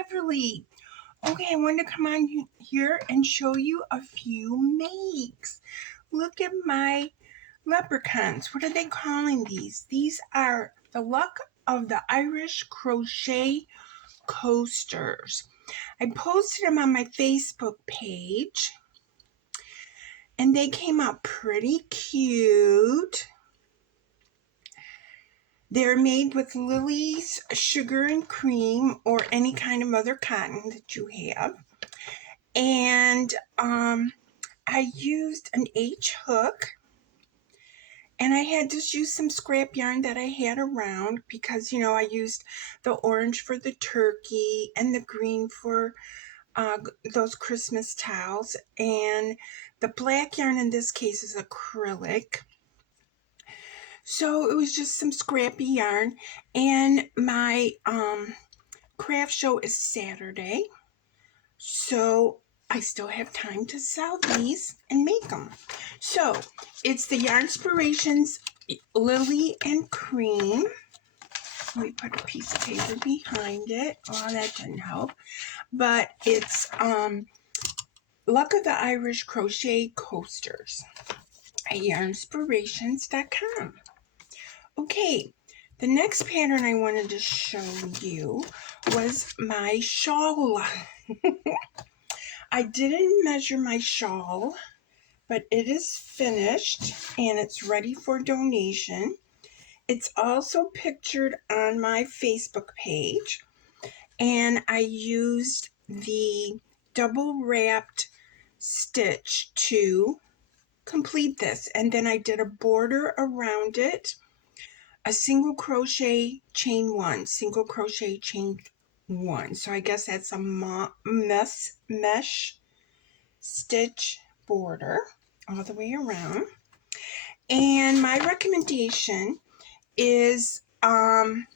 Beverly. Okay, I wanted to come on here and show you a few makes. Look at my leprechauns. What are they calling these? These are the Luck of the Irish Crochet Coasters. I posted them on my Facebook page and they came out pretty cute. They're made with Lily's sugar and cream or any kind of other cotton that you have. And I used an H hook. And I had just used some scrap yarn that I had around because, I used the orange for the turkey and the green for those Christmas towels. And the black yarn in this case is acrylic. So it was just some scrappy yarn. And my craft show is Saturday. So I still have time to sell these and make them. So it's the Yarnspirations Lily and Cream. Let me put a piece of paper behind it. Oh, that didn't help. But it's Luck of the Irish Crochet Coasters at Yarnspirations.com. Okay, the next pattern I wanted to show you was my shawl. I didn't measure my shawl, but it is finished and it's ready for donation. It's also pictured on my Facebook page, and I used the double wrapped stitch to complete this, and then I did a border around it, a single crochet chain one, single crochet chain one. So I guess that's a mesh stitch border all the way around. And my recommendation is that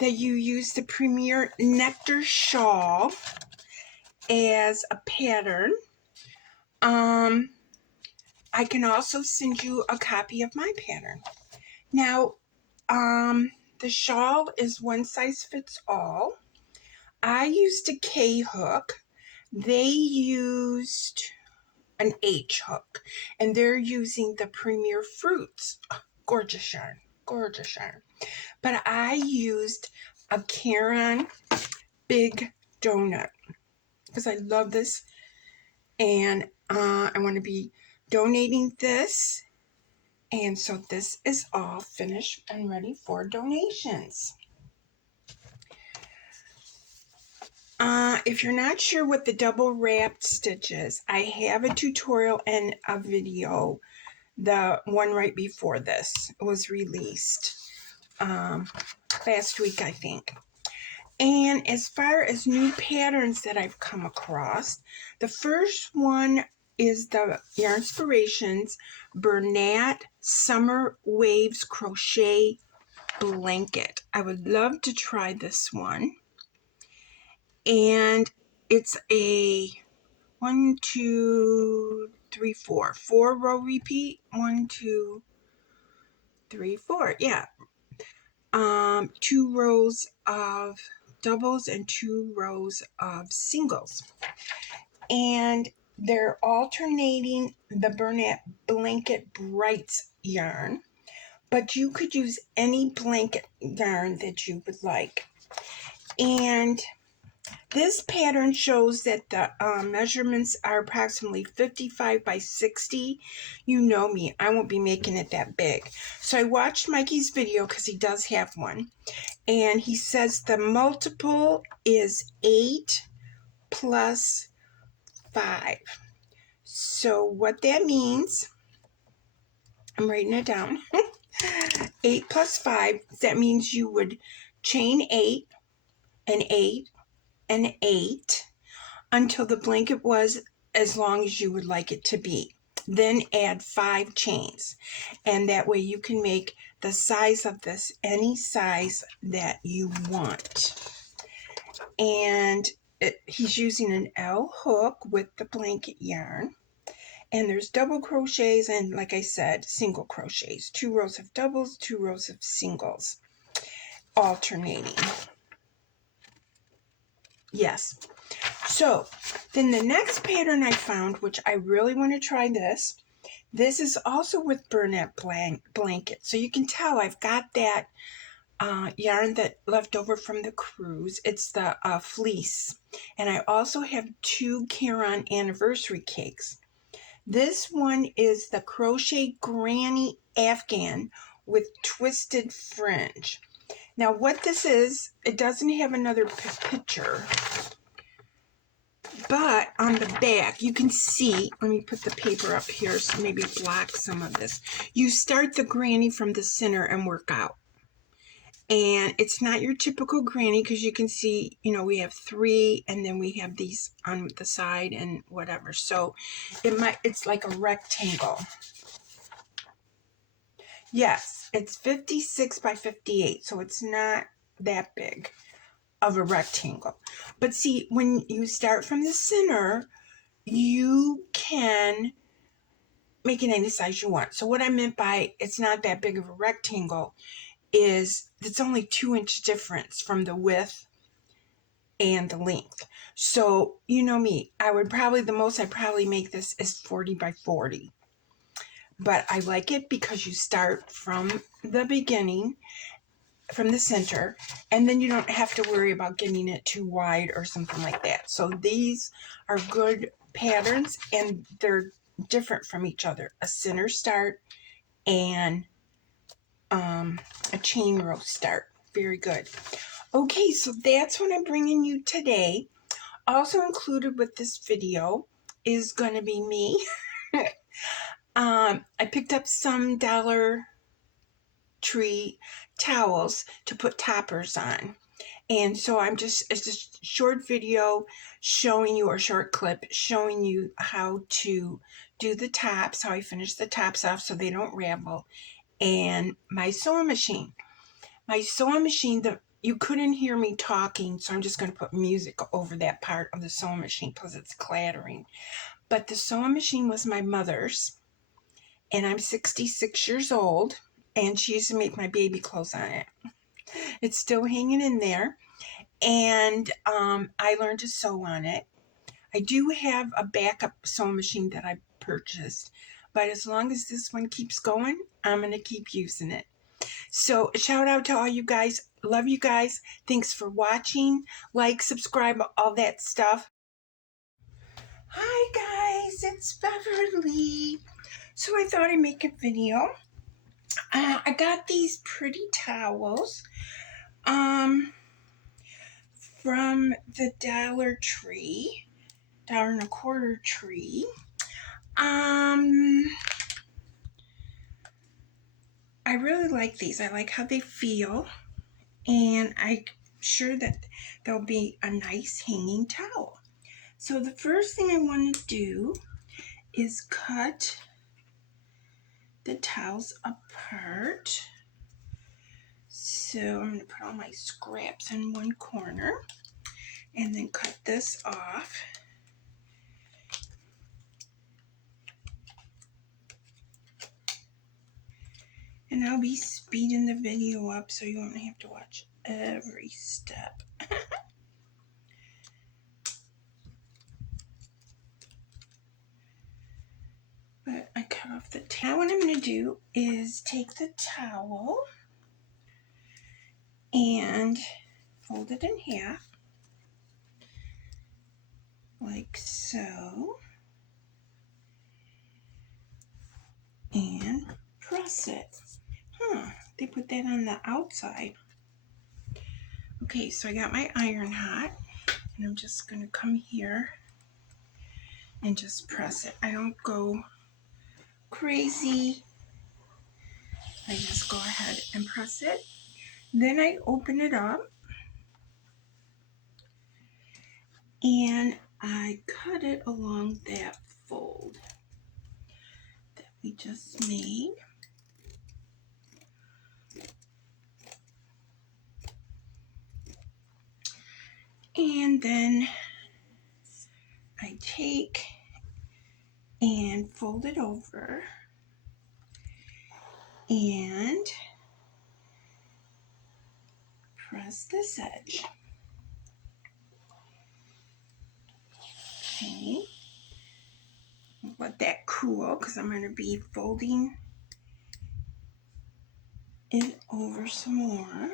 you use the Premier Nectar shawl as a pattern. I can also send you a copy of my pattern. Now, the shawl is one size fits all. I used a K hook. They used an H hook, and they're using the Premier Fruits. Oh, gorgeous yarn, gorgeous yarn. But I used a Caron Big Donut because I love this, and I want to be donating this. And so this is all finished and ready for donations. If you're not sure what the double wrapped stitch is, I have a tutorial and a video. The one right before this was released last week, I think. And as far as new patterns that I've come across, the first one is the Yarnspirations Bernat Summer Waves Crochet Blanket. I would love to try this one. And it's a 1, 2, 3, 4. 4 row repeat. 1, 2, 3, 4. Yeah. 2 rows of doubles and 2 rows of singles. And they're alternating the Bernat Blanket Brights yarn, but you could use any blanket yarn that you would like. And this pattern shows that the measurements are approximately 55 by 60. You know me, I won't be making it that big. So I watched Mikey's video because he does have one. And he says the multiple is 8 plus 5. So what that means, I'm writing it down. 8 plus 5, that means you would chain 8 and 8 and 8 until the blanket was as long as you would like it to be. Then add 5 chains, and that way you can make the size of this any size that you want. And he's using an L hook with the blanket yarn, and there's double crochets and, like I said, single crochets. 2 rows of doubles, 2 rows of singles, alternating. Yes. So then the next pattern I found, which I really want to try this. This is also with Bernat blanket. So you can tell I've got that yarn that left over from the cruise. It's the fleece. And I also have 2 Caron anniversary cakes. This one is the Crochet Granny Afghan with twisted fringe. Now what this is, it doesn't have another picture, but on the back you can see, let me put the paper up here so maybe block some of this. You start the granny from the center and work out. And it's not your typical granny because you can see, you know, we have 3 and then we have these on the side and whatever. So it's like a rectangle. Yes, it's 56 by 58, so it's not that big of a rectangle. But see, when you start from the center, you can make it any size you want. So what I meant by it's not that big of a rectangle is it's only 2-inch difference from the width and the length. So you know me, the most I'd probably make this is 40 by 40. But I like it because you start from the beginning, from the center, and then you don't have to worry about getting it too wide or something like that. So these are good patterns and they're different from each other. A center start and a chain row start. Very good. Okay, so that's what I'm bringing you today. Also included with this video is going to be me. I picked up some Dollar Tree towels to put toppers on. And so it's just a short video showing you, or short clip showing you how to do the tops, how I finish the tops off so they don't ravel, and my sewing machine. My sewing machine, you couldn't hear me talking, so I'm just going to put music over that part of the sewing machine because it's clattering. But the sewing machine was my mother's, and I'm 66 years old, and she used to make my baby clothes on it. It's still hanging in there, and I learned to sew on it. I do have a backup sewing machine that I purchased, but as long as this one keeps going, I'm going to keep using it. So shout out to all you guys. Love you guys. Thanks for watching. Like, subscribe, all that stuff. Hi guys, it's Beverly. So I thought I'd make a video. I got these pretty towels from the Dollar Tree, $1.25 tree. I really like these. I like how they feel, and I'm sure that they'll be a nice hanging towel. So the first thing I want to do is cut the towels apart. So I'm going to put all my scraps in one corner and then cut this off. And I'll be speeding the video up so you won't have to watch every step. But I cut off the towel. Now what I'm going to do is take the towel and fold it in half, like so, and press it. They put that on the outside. Okay, so I got my iron hot, and I'm just going to come here and just press it. I don't go crazy. I just go ahead and press it. Then I open it up and I cut it along that fold that we just made. And then I take and fold it over and press this edge. let that cool because I'm going to be folding it over some more.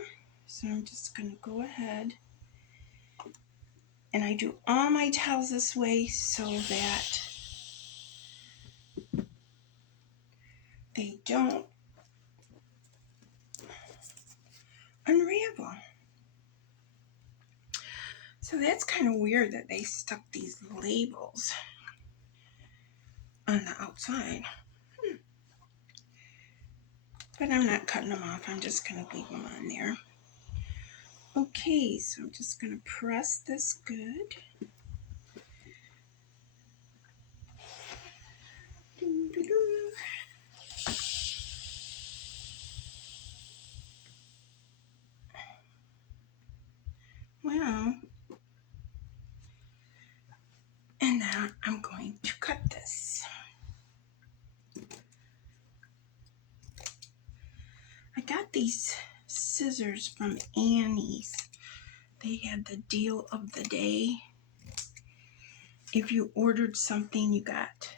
So I'm just going to go ahead and I do all my towels this way so that they don't unravel. So that's kind of weird that they stuck these labels on the outside. But I'm not cutting them off. I'm just going to leave them on there. Okay, so I'm just going to press this good. Well, and now I'm going to cut this. I got these scissors from Annie's. They had the deal of the day. If you ordered something, you got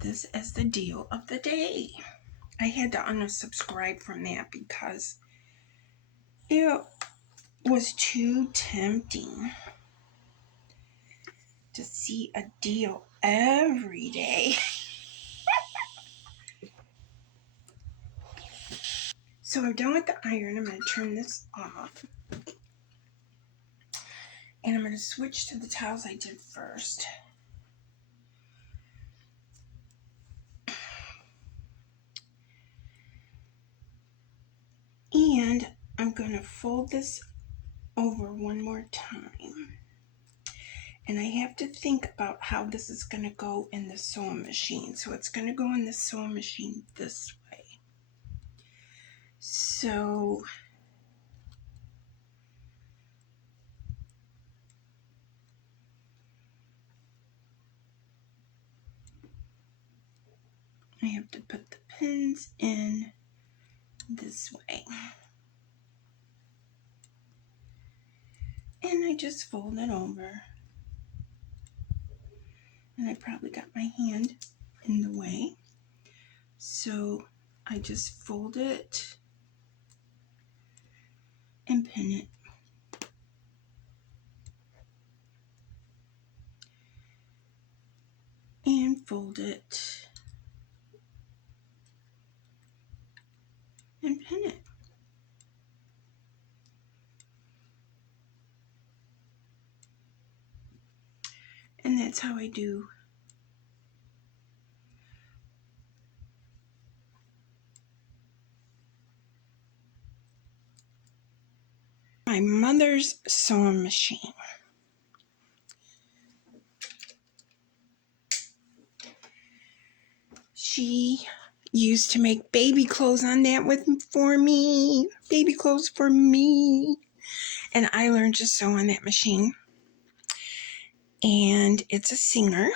this as the deal of the day. I had to unsubscribe from that because it was too tempting to see a deal every day. So I'm done with the iron. I'm going to turn this off. And I'm going to switch to the towels I did first. And I'm going to fold this over one more time. And I have to think about how this is going to go in the sewing machine. So it's going to go in the sewing machine this way. So I have to put the pins in this way. And I just fold it over. And I probably got my hand in the way. So I just fold it and pin it. And fold it and pin it. And that's how I do my mother's sewing machine. She used to make baby clothes on that for me. Baby clothes for me. And I learned to sew on that machine. And it's a Singer.